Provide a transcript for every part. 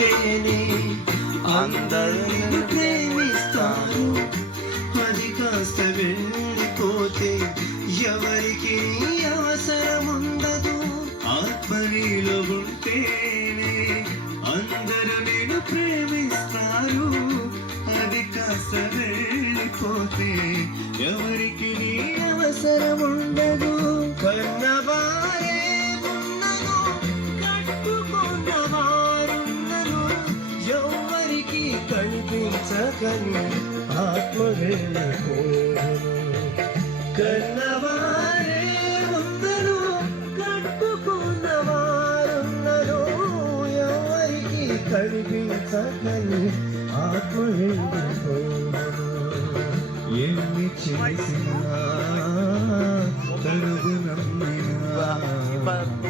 ఉంటేనే అందరూ ప్రేమిస్తారు. అది కాస్త వెళ్ళిపోతే ఎవరికి అవసరం ఉండదు. ఆత్మ నీలో ఉంటేనే అందరూ నేను ప్రేమిస్తారు. అది కాస్త వెళ్ళిపోతే ఎవరికి అవసరం ఉండదు. కన్నవారే ఉన్నను కట్టుకున్నవారున్నను ఎవరికి కనిపించకని ఆత్మ వెళ్ళిపోను. కన్నవారే ఉన్నను కట్టుకున్నవారున్నను ఎవరికి కనిపించకని ఆత్మ వెళ్ళిపోను. ఎన్ని చేసినా తరుగు నమ్మినా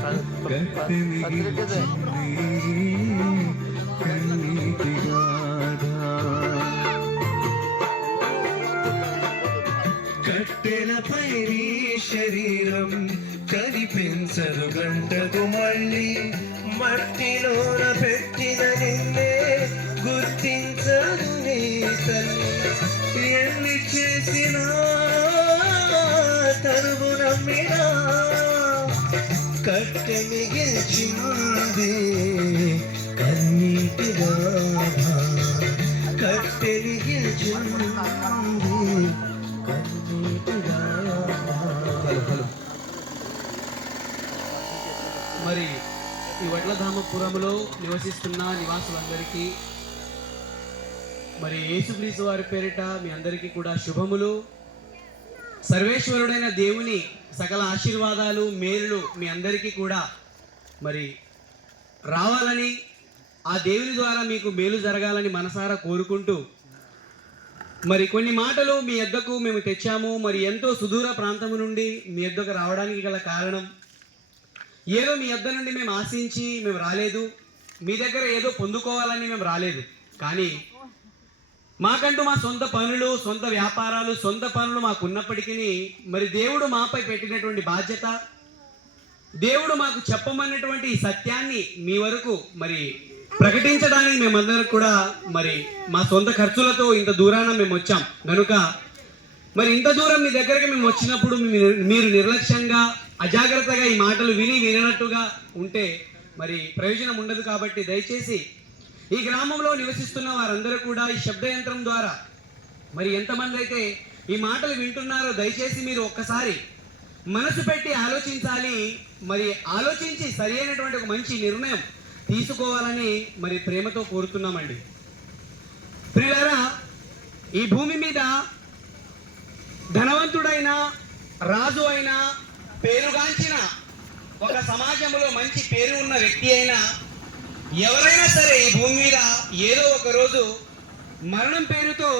కట్టె కన్నీటి గాథ. కట్టెలపై నీ శరీరం కనిపించదు గంటకు మళ్ళీ. మట్టిలోన పెట్టిన నిన్నే గుర్తించదు నీ తల్లి. ఎన్ని చేసినా తరువు నమ్మినా కట్టె మిగిల్చింది కన్నీటి గాథ. కట్టె మిగిల్చింది కన్నీటి గాథ. మరి ఈ వడ్లధామపురంలో నివసిస్తున్న నివాసులందరికీ మరి యేసుక్రీస్తు వారి పేరిట మీ అందరికీ కూడా శుభములు. సర్వేశ్వరుడైన దేవుని సకల ఆశీర్వాదాలు మేలులు మీ అందరికీ కూడా మరి రావాలని, ఆ దేవుని ద్వారా మీకు మేలు జరగాలని మనసారా కోరుకుంటూ మరి కొన్ని మాటలు మీ యొద్దకు మేము తెచ్చాము. మరి ఎంతో సుదూర ప్రాంతము నుండి మీ యొద్దకు రావడానికి గల కారణం, ఏదో మీ యొద్ద నుండి మేము ఆశించి మేము రాలేదు, మీ దగ్గర ఏదో పొందుకోవాలని మేము రాలేదు. కానీ మాకంటూ మా సొంత పనులు, సొంత వ్యాపారాలు, సొంత పనులు మాకున్నప్పటికీ మరి దేవుడు మాపై పెట్టినటువంటి బాధ్యత, దేవుడు మాకు చెప్పమన్నటువంటి ఈ సత్యాన్ని మీ వరకు మరి ప్రకటించడానికి మేమందరం కూడా మరి మా సొంత ఖర్చులతో ఇంత దూరాన మేము వచ్చాం కనుక మరి ఇంత దూరం మీ దగ్గరికి మేము వచ్చినప్పుడు మీరు నిర్లక్ష్యంగా అజాగ్రత్తగా ఈ మాటలు వినట్టుగా ఉంటే మరి ప్రయోజనం ఉండదు. కాబట్టి దయచేసి ఈ గ్రామంలో నివసిస్తున్న వారందరూ కూడా ఈ శబ్దయంత్రం ద్వారా మరి ఎంతమంది అయితే ఈ మాటలు వింటున్నారో దయచేసి మీరు ఒక్కసారి మనసు పెట్టి ఆలోచించాలి. మరి ఆలోచించి సరి అయినటువంటి ఒక మంచి నిర్ణయం తీసుకోవాలని మరి ప్రేమతో కోరుతున్నామండి. ప్రియులారా, ఈ భూమి మీద ధనవంతుడైన, రాజు అయినా, పేరుగాంచిన, ఒక సమాజంలో మంచి పేరు ఉన్న వ్యక్తి అయినా ఎవరైనా సరే ఈ భూమి మీద ఏదో ఒక రోజు మరణం పేరుతో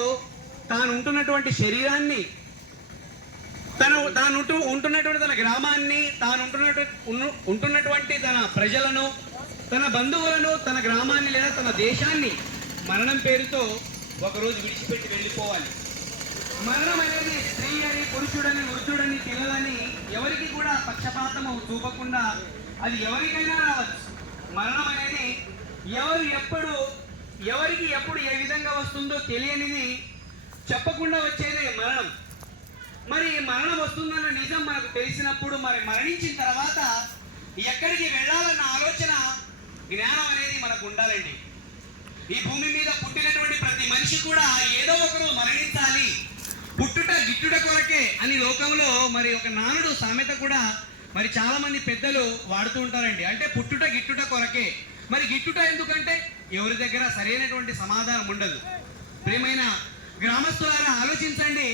తాను ఉంటున్నటువంటి శరీరాన్ని, తాను ఉంటున్నటువంటి తన గ్రామాన్ని, తాను ఉంటున్నటువంటి తన ప్రజలను, తన బంధువులను, తన గ్రామాన్ని లేదా తన దేశాన్ని మరణం పేరుతో ఒకరోజు విడిచిపెట్టి వెళ్ళిపోవాలి. మరణం అనేది స్త్రీ అని, పురుషుడని, వృద్ధుడని, పిల్లలని ఎవరికి కూడా పక్షపాతము చూపకుండా అది ఎవరికైనా రావచ్చు. మరణం అనేది ఎవరికి ఎప్పుడు ఏ విధంగా వస్తుందో తెలియనిది, చెప్పకుండా వచ్చేదే మరణం. మరి మరణం వస్తుందన్న నిజం మనకు తెలిసినప్పుడు మరి మరణించిన తర్వాత ఎక్కడికి వెళ్ళాలన్న ఆలోచన, జ్ఞానం అనేది మనకు ఉండాలండి. ఈ భూమి మీద పుట్టినటువంటి ప్రతి మనిషి కూడా ఏదో ఒకరు మరణించాలి, పుట్టుట గిట్టుట కొరకే అని లోకంలో మరి ఒక నానుడు సామెత కూడా మరి చాలా మంది పెద్దలు వాడుతూ ఉంటారండి. అంటే పుట్టుట గిట్టుట కొరకే. మరి గిట్టుట ఎందుకంటే ఎవరి దగ్గర సరైనటువంటి సమాధానం ఉండదు. ప్రియమైన గ్రామస్తులారా ఆలోచించండి.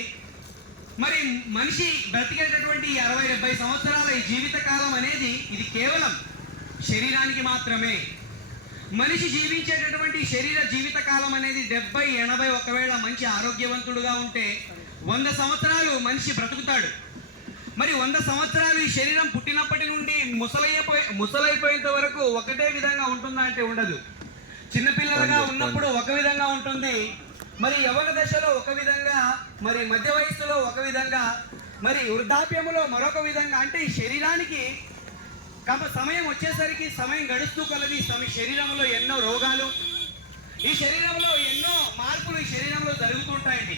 మరి మనిషి బ్రతికేటటువంటి 60-70 సంవత్సరాల ఈ జీవిత కాలం అనేది ఇది కేవలం శరీరానికి మాత్రమే. మనిషి జీవించేటటువంటి శరీర జీవిత కాలం అనేది 70-80, ఒకవేళ మంచి ఆరోగ్యవంతుడుగా ఉంటే 100 సంవత్సరాలు మనిషి బ్రతుకుతాడు. మరి 100 సంవత్సరాలు ఈ శరీరం పుట్టినప్పటి నుండి ముసలైపోయేంత వరకు ఒకటే విధంగా ఉంటుందా అంటే ఉండదు. చిన్నపిల్లలుగా ఉన్నప్పుడు ఒక విధంగా ఉంటుంది, మరి యవ్వన దశలో ఒక విధంగా, మరి మధ్య వయస్సులో ఒక విధంగా, మరి వృద్ధాప్యములో మరొక విధంగా. అంటే ఈ శరీరానికి సమయం వచ్చేసరికి సమయం గడుస్తూ కలది శరీరంలో ఎన్నో రోగాలు, ఈ శరీరంలో ఎన్నో మార్పులు ఈ శరీరంలో జరుగుతుంటాయండి.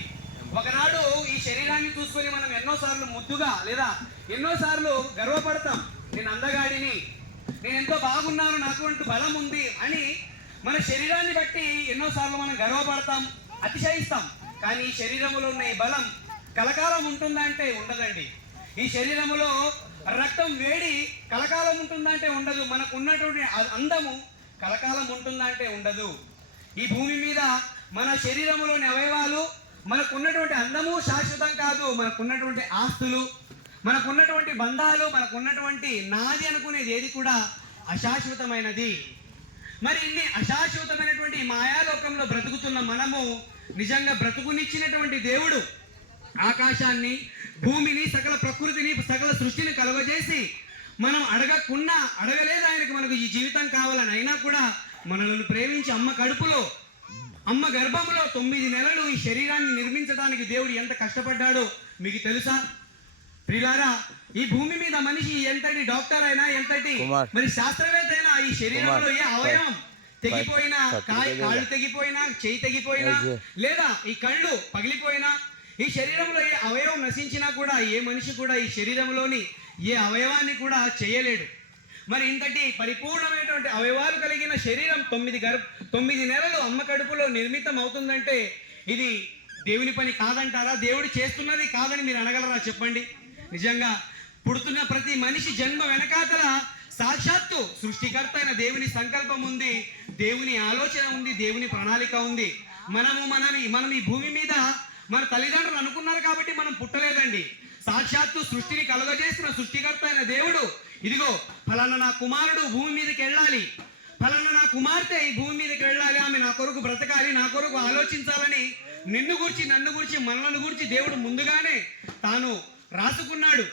ఒకనాడు ఈ శరీరాన్ని చూసుకొని మనం ఎన్నోసార్లు ముద్దుగా లేదా ఎన్నోసార్లు గర్వపడతాం. నేను అందగాడిని, నేను ఎంతో బాగున్నాను, నాకు అంటూ బలం ఉంది అని మన శరీరాన్ని బట్టి ఎన్నోసార్లు మనం గర్వపడతాం, అతిశయిస్తాం. కానీ ఈ శరీరంలో ఉన్న ఈ బలం కలకాలం ఉంటుందా అంటే ఉండదండి. ఈ శరీరంలో రక్తం వేడి కలకాలం ఉంటుందా అంటే ఉండదు. మనకు ఉన్నటువంటి అందము కలకాలం ఉంటుందా అంటే ఉండదు. ఈ భూమి మీద మన శరీరంలోని అవయవాలు, మనకున్నటువంటి అందము శాశ్వతం కాదు. మనకున్నటువంటి ఆస్తులు, మనకున్నటువంటి బంధాలు, మనకున్నటువంటి నాది అనుకునేది ఏది కూడా అశాశ్వతమైనది. మరి ఇన్ని అశాశ్వతమైనటువంటి మాయాలోకంలో బ్రతుకుతున్న మనము నిజంగా బ్రతుకునిచ్చినటువంటి దేవుడు ఆకాశాన్ని, భూమిని, సకల ప్రకృతిని, సకల సృష్టిని కలుగజేసి మనం అడగలేదు ఆయనకు మనకు ఈ జీవితం కావాలని. అయినా కూడా మనల్ని ప్రేమించి అమ్మ కడుపులో, అమ్మ గర్భంలో 9 నెలలు ఈ శరీరాన్ని నిర్మించడానికి దేవుడు ఎంత కష్టపడ్డాడో మీకు తెలుసా? ప్రియులారా, ఈ భూమి మీద మనిషి ఎంతటి డాక్టర్ అయినా, ఎంతటి మరి శాస్త్రవేత్త అయినా ఈ శరీరంలో ఏ అవయవం తెగిపోయినా, కాళ్ళు తెగిపోయినా, చేయి తెగిపోయినా, లేదా ఈ కళ్ళు పగిలిపోయినా, ఈ శరీరంలో ఏ అవయవం నశించినా కూడా ఏ మనిషి కూడా ఈ శరీరంలోని ఏ అవయవాన్ని కూడా చేయలేడు. మరి ఇంతటి పరిపూర్ణమైనటువంటి అవయవాలు కలిగిన శరీరం 9 నెలలు అమ్మ కడుపులో నిర్మితం అవుతుందంటే ఇది దేవుని పని కాదంటారా? దేవుడు చేస్తున్నది కాదని మీరు అనగలరా? చెప్పండి. నిజంగా పుడుతున్న ప్రతి మనిషి జన్మ వెనకాతల సాక్షాత్తు సృష్టికర్త అయిన దేవుని సంకల్పం ఉంది, దేవుని ఆలోచన ఉంది, దేవుని ప్రణాళిక ఉంది. మనం ఈ భూమి మీద మన తల్లిదండ్రులు అనుకున్నారు కాబట్టి మనం పుట్టలేదండి. సాక్షాత్తు సృష్టిని కలుగజేసిన సృష్టికర్త అయిన దేవుడు, ఇదిగో ఫలానా నా కుమారుడు భూమి మీదకి వెళ్ళాలి, ఫలానా నా కుమార్తె ఈ భూమి మీదకి వెళ్ళాలి, ఆమె నా కొరకు బ్రతకాలి, నా కొరకు ఆలోచించాలని నిన్ను గురించి, నన్ను గురించి, మనలను గురించి దేవుడు ముందుగానే తాను రాసుకున్నాడు.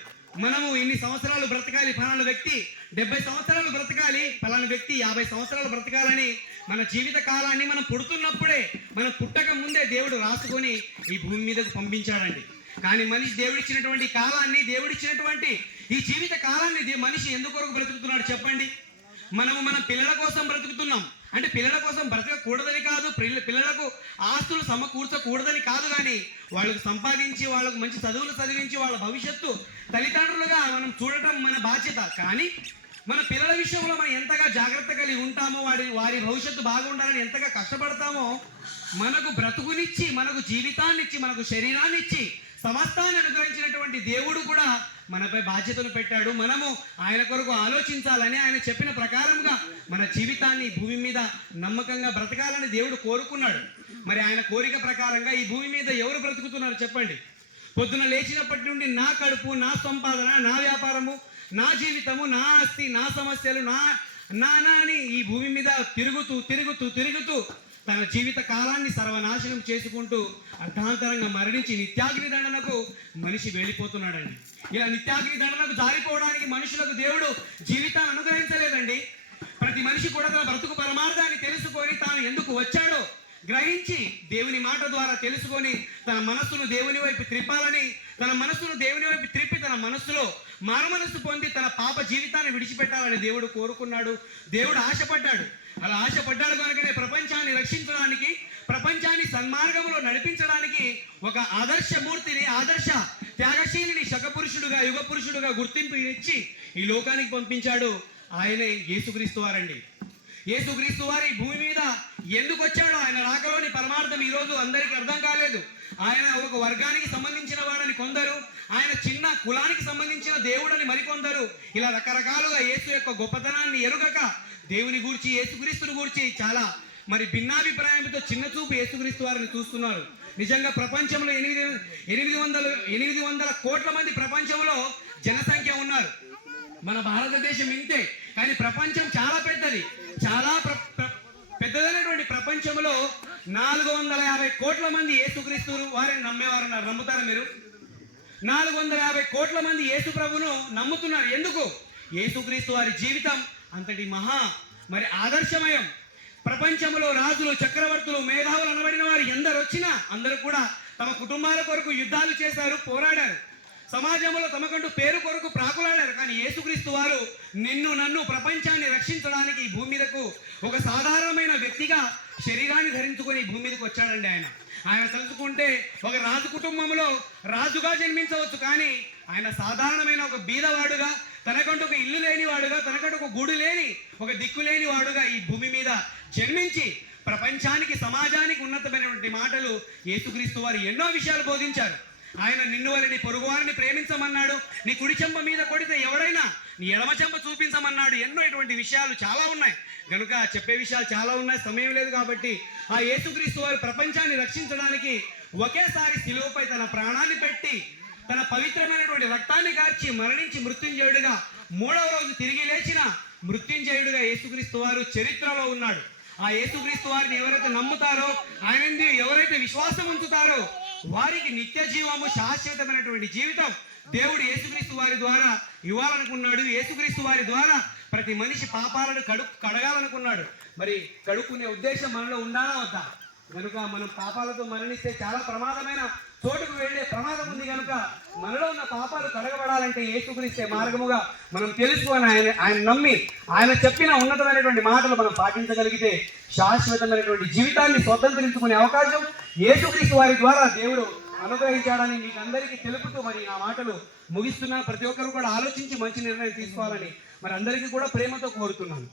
మనము ఇన్ని సంవత్సరాలు బ్రతకాలి, ఫలానా వ్యక్తి 70 సంవత్సరాలు బ్రతకాలి, ఫలానా వ్యక్తి 50 సంవత్సరాలు బ్రతకాలని మన జీవిత కాలాన్ని మనం పుడుతున్నప్పుడే, మనం పుట్టక ముందే దేవుడు రాసుకొని ఈ భూమి మీదకు పంపించాడండి. కానీ మనిషి దేవుడిచ్చినటువంటి కాలాన్ని, దేవుడిచ్చినటువంటి ఈ జీవిత కాలాన్ని మనిషి ఎందుకొరకు బ్రతుకుతున్నాడు చెప్పండి? మనము మన పిల్లల కోసం బ్రతుకుతున్నాం. అంటే పిల్లల కోసం బ్రతకకూడదని కాదు, పిల్లలకు ఆస్తులు సమకూర్చకూడదని కాదు, కానీ వాళ్ళకు సంపాదించి, వాళ్ళకు మంచి చదువులు చదివించి, వాళ్ళ భవిష్యత్తు తల్లిదండ్రులుగా మనం చూడటం మన బాధ్యత. కానీ మన పిల్లల విషయంలో మనం ఎంతగా జాగ్రత్త కలిగి ఉంటామో, వారి భవిష్యత్తు బాగుండాలని ఎంతగా కష్టపడతామో, మనకు బ్రతుకునిచ్చి, మనకు జీవితాన్నిచ్చి, మనకు శరీరాన్ని ఇచ్చి సమస్తాన్ని అనుగ్రహించినటువంటి దేవుడు కూడా మనపై బాధ్యతను పెట్టాడు. మనము ఆయన కొరకు ఆలోచించాలని, ఆయన చెప్పిన ప్రకారంగా మన జీవితాన్ని భూమి మీద నమ్మకంగా బ్రతకాలని దేవుడు కోరుకున్నాడు. మరి ఆయన కోరిక ప్రకారంగా ఈ భూమి మీద ఎవరు బ్రతుకుతున్నారు చెప్పండి? పొద్దున లేచినప్పటి నుండి నా కడుపు, నా సంపాదన, నా వ్యాపారము, నా జీవితము, నా ఆస్తి, నా సమస్యలు, నా అని ఈ భూమి మీద తిరుగుతూ తన జీవిత కాలాన్ని సర్వనాశనం చేసుకుంటూ అర్ధాంతరంగా మరణించి నిత్యాగ్ని దండనకు మనిషి వెళ్ళిపోతున్నాడండి. ఇలా నిత్యాగ్ని దండనకు జారిపోవడానికి మనుషులకు దేవుడు జీవితాన్ని అనుగ్రహించలేదండి. ప్రతి మనిషి కూడా తన బ్రతుకు పరమార్థాన్ని తెలుసుకొని తాను ఎందుకు వచ్చాడో గ్రహించి, దేవుని మాట ద్వారా తెలుసుకొని తన మనస్సును దేవుని వైపు త్రిప్పాలని, తన మనస్సును దేవుని వైపు త్రిప్పి తన మనస్సులో మారుమనస్సు పొంది తన పాప జీవితాన్ని విడిచిపెట్టాలని దేవుడు కోరుకున్నాడు, దేవుడు ఆశపడ్డాడు. అలా ఆశపడ్డాడు కనుకనే ప్రపంచాన్ని రక్షించడానికి, ప్రపంచాన్ని సన్మార్గంలో నడిపించడానికి ఒక ఆదర్శమూర్తిని, ఆదర్శ త్యాగశీలిని శకపురుషుడుగా, యుగ పురుషుడుగా గుర్తింపు ఇచ్చి ఈ లోకానికి పంపించాడు. ఆయనే యేసుక్రీస్తు వారండి. యేసుక్రీస్తు వారి భూమి మీద ఎందుకు వచ్చాడో, ఆయన రాకలోని పరమార్థం ఈరోజు అందరికీ అర్థం కాలేదు. ఆయన ఒక వర్గానికి సంబంధించిన వాడని కొందరు, ఆయన చిన్న కులానికి సంబంధించిన దేవుడని మరికొందరు, ఇలా రకరకాలుగా యేసు యొక్క గొప్పతనాన్ని ఎరుగక దేవుని గూర్చి, యేసుక్రీస్తుని గూర్చి చాలా మరి భిన్నాభిప్రాయంతో చిన్న చూపు యేసుక్రీస్తు వారిని చూస్తున్నారు. నిజంగా ప్రపంచంలో 800 కోట్ల మంది ప్రపంచంలో జనసంఖ్య ఉన్నారు. మన భారతదేశం ఇంతే, కానీ ప్రపంచం చాలా పెద్దది. చాలా పెద్దదైనటువంటి ప్రపంచంలో 450 కోట్ల మంది యేసుక్రీస్తు వారిని నమ్మేవారు ఉన్నారు. నమ్ముతారా మీరు? 450 కోట్ల మంది యేసు ప్రభును నమ్ముతున్నారు. ఎందుకు? యేసుక్రీస్తు వారి జీవితం అంతటి మరి ఆదర్శమయం. ప్రపంచంలో రాజులు, చక్రవర్తులు, మేధావులు అనబడిన వారు ఎందరు వచ్చినా అందరూ కూడా తమ కుటుంబాల కొరకు యుద్ధాలు చేశారు, పోరాడారు. సమాజంలో తమకంటూ పేరు కొరకు ప్రాకులాడారు. కానీ యేసుక్రీస్తు వారు నిన్ను నన్ను ప్రపంచాన్ని రక్షించడానికి ఈ భూమి మీదకు ఒక సాధారణమైన వ్యక్తిగా శరీరాన్ని ధరించుకొని ఈ భూమి మీదకి వచ్చాడండి. ఆయన తలుచుకుంటే ఒక రాజు కుటుంబంలో రాజుగా జన్మించవచ్చు, కానీ ఆయన సాధారణమైన ఒక బీదవాడుగా, తనకంటూ ఒక ఇల్లు లేని వాడుగా, తనకంటూ ఒక గూడు లేని, ఒక దిక్కు లేని వాడుగా ఈ భూమి మీద జన్మించి ప్రపంచానికి, సమాజానికి ఉన్నతమైనటువంటి మాటలు యేసుక్రీస్తు వారు ఎన్నో విషయాలు బోధించారు. ఆయన నిన్ను వల్ల నీ పొరుగువారిని ప్రేమించమన్నాడు. నీ కుడి చెంప మీద కొడితే ఎవడైనా నీ ఎడమ చెంప చూపించమన్నాడు. ఎన్నో ఇటువంటి విషయాలు చాలా ఉన్నాయి. కనుక చెప్పే విషయాలు చాలా ఉన్నాయి, సమయం లేదు కాబట్టి ఆ యేసుక్రీస్తు వారు ప్రపంచాన్ని రక్షించడానికి ఒకేసారి శిలువపై తన ప్రాణాన్ని పెట్టి తన పవిత్రమైనటువంటి రక్తాన్ని కార్చి మరణించి మృత్యుంజయుడుగా 3వ రోజు తిరిగి లేచిన మృత్యుంజయుడుగా యేసుక్రీస్తు వారు చరిత్రలో ఉన్నాడు. ఆ యేసుక్రీస్తు వారిని ఎవరైతే నమ్ముతారో, ఆయన ఎవరైతే విశ్వాసం ఉంచుతారో వారికి నిత్య జీవము, శాశ్వతమైనటువంటి జీవితం దేవుడు యేసుక్రీస్తు వారి ద్వారా ఇవ్వాలనుకున్నాడు. యేసుక్రీస్తు వారి ద్వారా ప్రతి మనిషి పాపాలను కడగాలనుకున్నాడు. మరి కడుక్కునే ఉద్దేశం మనలో ఉండాలా వద్దా? కనుక మనం పాపాలతో మరణిస్తే చాలా ప్రమాదమైన చోటుకు వెళ్ళే ప్రమాదం ఉంది. కనుక మనలో ఉన్న పాపాలు కడగబడాలంటే యేసుక్రీస్తే మార్గముగా మనం తెలుసుకొని ఆయన నమ్మి ఆయన చెప్పిన ఉన్నతమైనటువంటి మాటలు మనం పాటించగలిగితే శాశ్వతమైనటువంటి జీవితాన్ని స్వతంత్రించుకునే అవకాశం యేసుక్రీస్తు వారి ద్వారా దేవుడు అనుగ్రహించాడని మీకు అందరికీ తెలుపుతూ మరి నా మాటలు ముగిస్తున్నా. ప్రతి ఒక్కరు కూడా ఆలోచించి మంచి నిర్ణయం తీసుకోవాలని మరి అందరికీ కూడా ప్రేమతో కోరుతున్నాను.